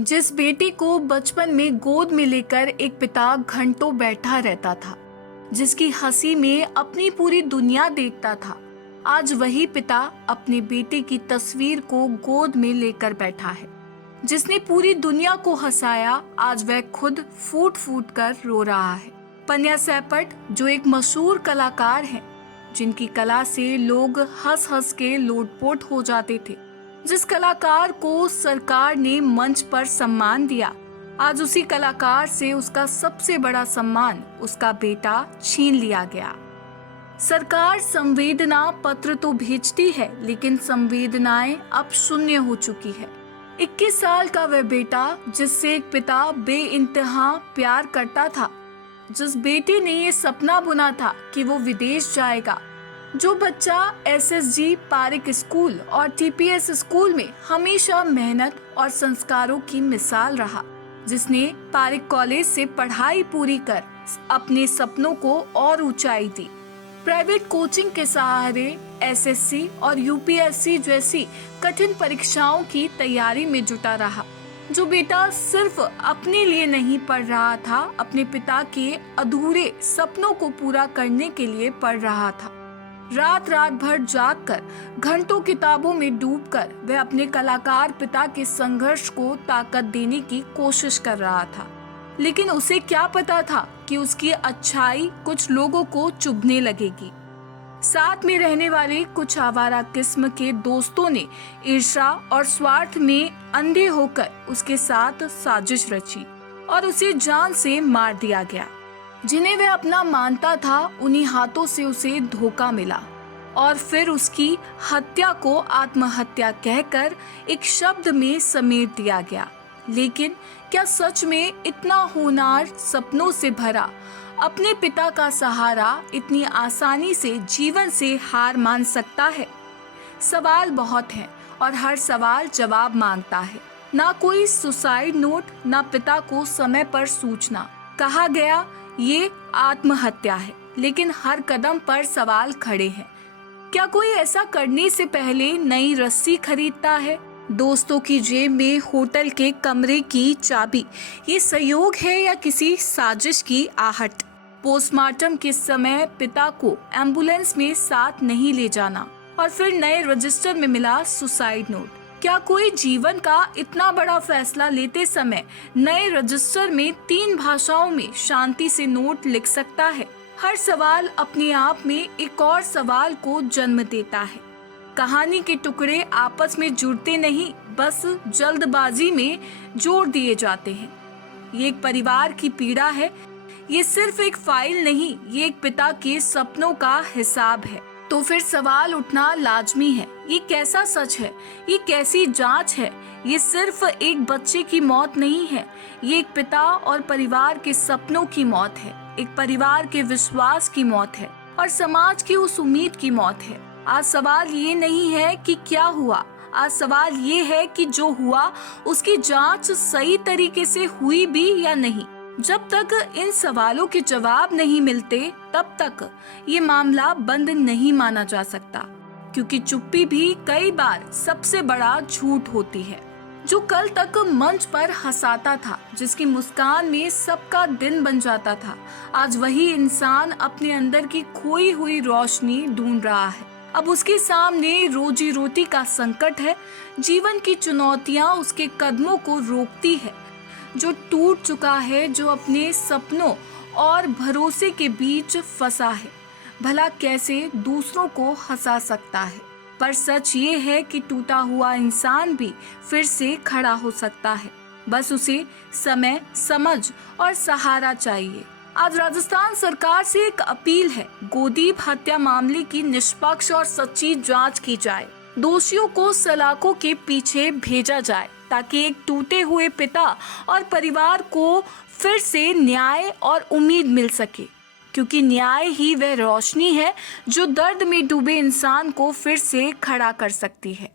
जिस बेटे को बचपन में गोद में लेकर एक पिता घंटों बैठा रहता था, जिसकी हंसी में अपनी पूरी दुनिया देखता था, आज वही पिता अपने बेटे की तस्वीर को गोद में लेकर बैठा है। जिसने पूरी दुनिया को हंसाया, आज वह खुद फूट फूट कर रो रहा है। पन्या सैपट जो एक मशहूर कलाकार हैं, जिनकी कला से लोग हंस हंस के लोटपोट हो जाते थे, जिस कलाकार को सरकार ने मंच पर सम्मान दिया, आज उसी कलाकार से उसका सबसे बड़ा सम्मान उसका बेटा छीन लिया गया। सरकार संवेदना पत्र तो भेजती है, लेकिन संवेदनाएं अब शून्य हो चुकी है। 21 साल का वह बेटा, जिससे एक पिता बेइंतहा प्यार करता था, जिस बेटे ने ये सपना बुना था कि वो विदेश जाएगा, जो बच्चा एसएसजी पारिक स्कूल और टीपीएस स्कूल में हमेशा मेहनत और संस्कारों की मिसाल रहा, जिसने पारिक कॉलेज से पढ़ाई पूरी कर अपने सपनों को और ऊंचाई दी, प्राइवेट कोचिंग के सहारे एसएससी और यूपीएससी जैसी कठिन परीक्षाओं की तैयारी में जुटा रहा, जो बेटा सिर्फ अपने लिए नहीं पढ़ रहा था, अपने पिता के अधूरे सपनों को पूरा करने के लिए पढ़ रहा था। रात रात भर जागकर, घंटों किताबों में डूबकर वह अपने कलाकार पिता के संघर्ष को ताकत देने की कोशिश कर रहा था। लेकिन उसे क्या पता था कि उसकी अच्छाई कुछ लोगों को चुभने लगेगी। साथ में रहने वाले कुछ आवारा किस्म के दोस्तों ने ईर्ष्या और स्वार्थ में अंधे होकर उसके साथ साजिश रची और उसे जान से मार दिया गया। जिन्हें वह अपना मानता था, उन्हीं हाथों से उसे धोखा मिला और फिर उसकी हत्या को आत्महत्या कहकर एक शब्द में समेट दिया गया। लेकिन क्या सच में इतना होनहार, सपनों से भरा अपने पिता का सहारा इतनी आसानी से जीवन से हार मान सकता है? सवाल बहुत हैं और हर सवाल जवाब मांगता है। ना कोई सुसाइड नोट, ना पिता को समय पर सूचना। कहा गया ये आत्महत्या है, लेकिन हर कदम पर सवाल खड़े हैं। क्या कोई ऐसा करने से पहले नई रस्सी खरीदता है? दोस्तों की जेब में होटल के कमरे की चाबी, ये संयोग है या किसी साजिश की आहट? पोस्टमार्टम के समय पिता को एम्बुलेंस में साथ नहीं ले जाना और फिर नए रजिस्टर में मिला सुसाइड नोट। क्या कोई जीवन का इतना बड़ा फैसला लेते समय नए रजिस्टर में 3 भाषाओं में शांति से नोट लिख सकता है? हर सवाल अपने आप में एक और सवाल को जन्म देता है। कहानी के टुकड़े आपस में जुड़ते नहीं, बस जल्दबाजी में जोड़ दिए जाते हैं। ये एक परिवार की पीड़ा है, ये सिर्फ एक फाइल नहीं, ये एक पिता के सपनों का हिसाब है। तो फिर सवाल उठना लाजमी है, ये कैसा सच है? ये कैसी जांच है? ये सिर्फ एक बच्चे की मौत नहीं है, ये एक पिता और परिवार के सपनों की मौत है, एक परिवार के विश्वास की मौत है और समाज की उस उम्मीद की मौत है। आज सवाल ये नहीं है कि क्या हुआ, आज सवाल ये है कि जो हुआ उसकी जांच सही तरीके से हुई भी या नहीं। जब तक इन सवालों के जवाब नहीं मिलते, तब तक ये मामला बंद नहीं माना जा सकता, क्योंकि चुप्पी भी कई बार सबसे बड़ा झूठ होती है। जो कल तक मंच पर हंसाता था, जिसकी मुस्कान में सबका दिन बन जाता था, आज वही इंसान अपने अंदर की खोई हुई रोशनी ढूंढ रहा है। अब उसके सामने रोजी रोटी का संकट है, जीवन की चुनौतियां उसके कदमों को रोकती है। जो टूट चुका है, जो अपने सपनों और भरोसे के बीच फंसा है, भला कैसे दूसरों को हंसा सकता है? पर सच ये है कि टूटा हुआ इंसान भी फिर से खड़ा हो सकता है, बस उसे समय, समझ और सहारा चाहिए। आज राजस्थान सरकार से एक अपील है, गोदीप हत्या मामले की निष्पक्ष और सच्ची जांच की जाए, दोषियों को सलाखों के पीछे भेजा जाए, ताकि एक टूटे हुए पिता और परिवार को फिर से न्याय और उम्मीद मिल सके, क्योंकि न्याय ही वह रोशनी है जो दर्द में डूबे इंसान को फिर से खड़ा कर सकती है।